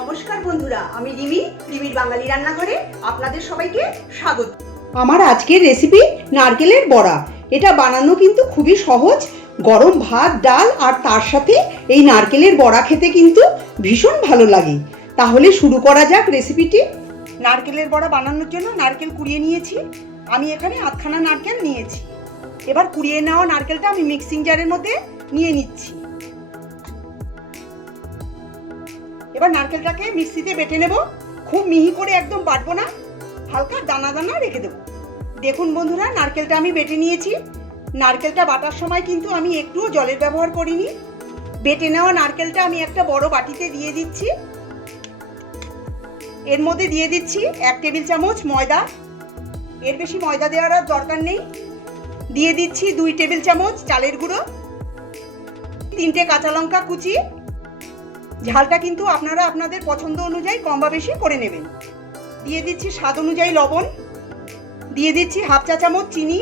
নমস্কার বন্ধুরা, আমি রিমির বাঙালি রান্নাঘরে আপনাদের সবাইকে স্বাগত। আমার আজকের রেসিপি নারকেলের বড়া। এটা বানানো কিন্তু খুবই সহজ। গরম ভাত, ডাল আর তার সাথে এই নারকেলের বড়া খেতে কিন্তু ভীষণ ভালো লাগে। তাহলে শুরু করা যাক রেসিপিটি। নারকেলের বড়া বানানোর জন্য নারকেল কুড়িয়ে নিয়েছি। আমি এখানে আধখানা নারকেল নিয়েছি। এবার কুড়িয়ে নেওয়া নারকেলটা আমি মিক্সিং জারের মধ্যে নিয়ে নিচ্ছি। এবার নারকেলটাকে মিক্সিতে বেটে নেব। খুব মিহি করে একদম বাটবো না, হালকা দানা দানা রেখে দেবো। দেখুন বন্ধুরা, নারকেলটা আমি বেটে নিয়েছি। নারকেলটা বাটার সময় কিন্তু আমি একটুও জলের ব্যবহার করিনি। বেটে নেওয়া নারকেলটা আমি একটা বড় বাটিতে দিয়ে দিচ্ছি। এর মধ্যে দিয়ে দিচ্ছি 1 টেবিল চামচ ময়দা। এর বেশি ময়দা দেওয়ার আর দরকার নেই। দিয়ে দিচ্ছি 2 টেবিল চামচ চালের গুঁড়ো, 3টে কাঁচা লঙ্কা কুচি। ঝালটা কিন্তু আপনারা আপনাদের পছন্দ অনুযায়ী কম বা বেশি করে নেবেন। দিয়ে দিচ্ছি স্বাদ অনুযায়ী লবণ, দিয়ে দিচ্ছি হাফ চা চামচ চিনি,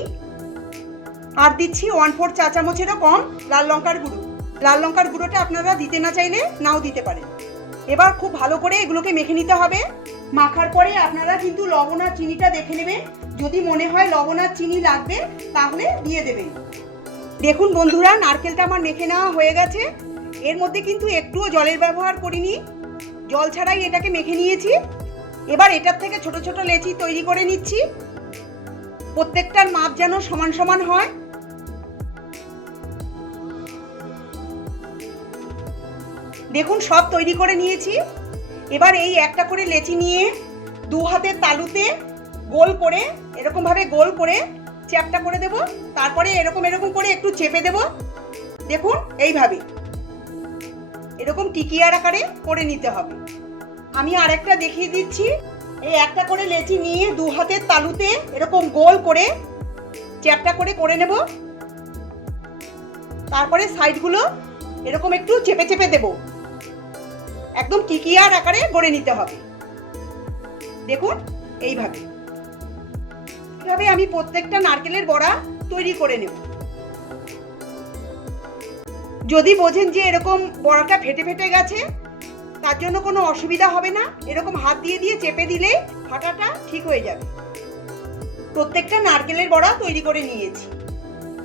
আর দিচ্ছি 1/4 চা চামচেরও কম লাল লঙ্কার গুঁড়ো। লাল লঙ্কার গুঁড়োটা আপনারা দিতে না চাইলে নাও দিতে পারেন। এবার খুব ভালো করে এগুলোকে মেখে নিতে হবে। মাখার পরে আপনারা কিন্তু লবণ আর চিনিটা দেখে নেবেন। যদি মনে হয় লবণ আর চিনি লাগবে তাহলে দিয়ে দেবেন। দেখুন বন্ধুরা, নারকেলটা আমার মেখে নেওয়া হয়ে গেছে। এর মধ্যে কিন্তু একটুও জলের ব্যবহার করিনি, জল ছাড়াই এটাকে মেখে নিয়েছি। এবার এটার থেকে ছোট ছোট লেচি তৈরি করে নিচ্ছি। প্রত্যেকটার মাপ যেন সমান সমান হয়। দেখুন সব তৈরি করে নিয়েছি। এবার এই একটা করে লেচি নিয়ে 2 হাতের তালুতে গোল করে এরকম ভাবে গোল করে চ্যাপটা করে দেব। তারপরে এরকম করে একটু চেপে দেব। দেখুন এইভাবে এরকম টিকিয়ার আকারে করে নিতে হবে। আমি আরেকটা দেখিয়ে দিচ্ছি। এই একটা করে লেচি নিয়ে 2 হাতের তালুতে এরকম গোল করে চ্যাপটা করে নেব। তারপরে সাইডগুলো এরকম একটু চেপে চেপে দেব। একদম টিকিয়ার আকারে গড়ে নিতে হবে। দেখুন এইভাবে আমি প্রত্যেকটা নারকেলের বড়া তৈরি করে নেব। যদি বোঝেন যে এরকম বড়াটা ফেটে ফেটে গেছে, তার জন্য কোনো অসুবিধা হবে না। এরকম হাত দিয়ে চেপে দিলে ফাটাটা ঠিক হয়ে যাবে। প্রত্যেকটা নারকেলের বড়া তৈরি করে নিয়েছি।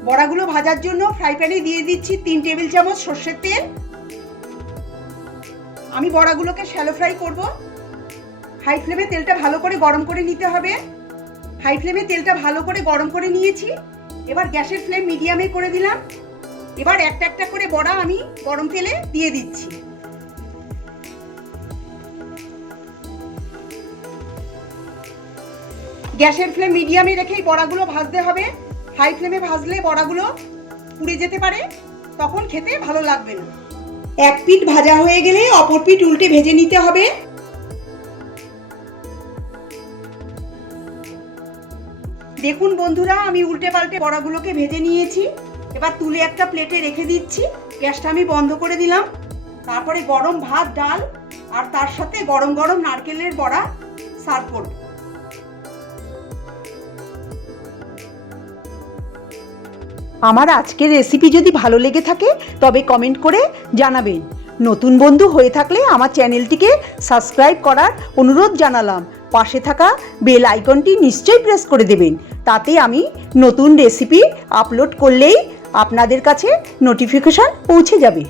বড়াগুলো ভাজার জন্য ফ্রাই প্যানে দিয়ে দিচ্ছি 3 টেবিল চামচ সরষের তেল। আমি বড়াগুলোকে শ্যালো ফ্রাই করব। হাই ফ্লেমে তেলটা ভালো করে গরম করে নিতে হবে। হাই ফ্লেমে তেলটা ভালো করে গরম করে নিয়েছি। এবার গ্যাসের ফ্লেম মিডিয়ামে করে দিলাম। এবার একটা একটা করে বড়া আমি গরম তেলে দিয়ে দিচ্ছি। গ্যাসের ফ্লেম মিডিয়ামে রেখেই বড়াগুলো ভাজতে হবে। হাই ফ্লেমে ভাজলে বড়াগুলো পুড়ে যেতে পারে, তখন খেতে ভালো লাগবে না। এক পিঠ ভাজা হয়ে গেলে অপর পিঠ উল্টে ভেজে নিতে হবে। দেখুন বন্ধুরা, আমি উল্টে পাল্টে বড়াগুলোকে ভেজে নিয়েছি। এবার তুলে একটা প্লেটে রেখে দিচ্ছি। গ্যাসটা আমি বন্ধ করে দিলাম। তারপরে গরম ভাত, ডাল আর তার সাথে গরম গরম নারকেলের বড়া সার্ভ করব। আমার আজকের রেসিপি যদি ভালো লেগে থাকে তবে কমেন্ট করে জানাবেন। নতুন বন্ধু হয়ে থাকলে আমার চ্যানেলটিকে সাবস্ক্রাইব করার অনুরোধ জানালাম। পাশে থাকা বেল আইকনটি নিশ্চয়ই প্রেস করে দেবেন। তাতে আমি নতুন রেসিপি আপলোড করলেই আপনাদের কাছে নোটিফিকেশন পৌঁছে যাবে।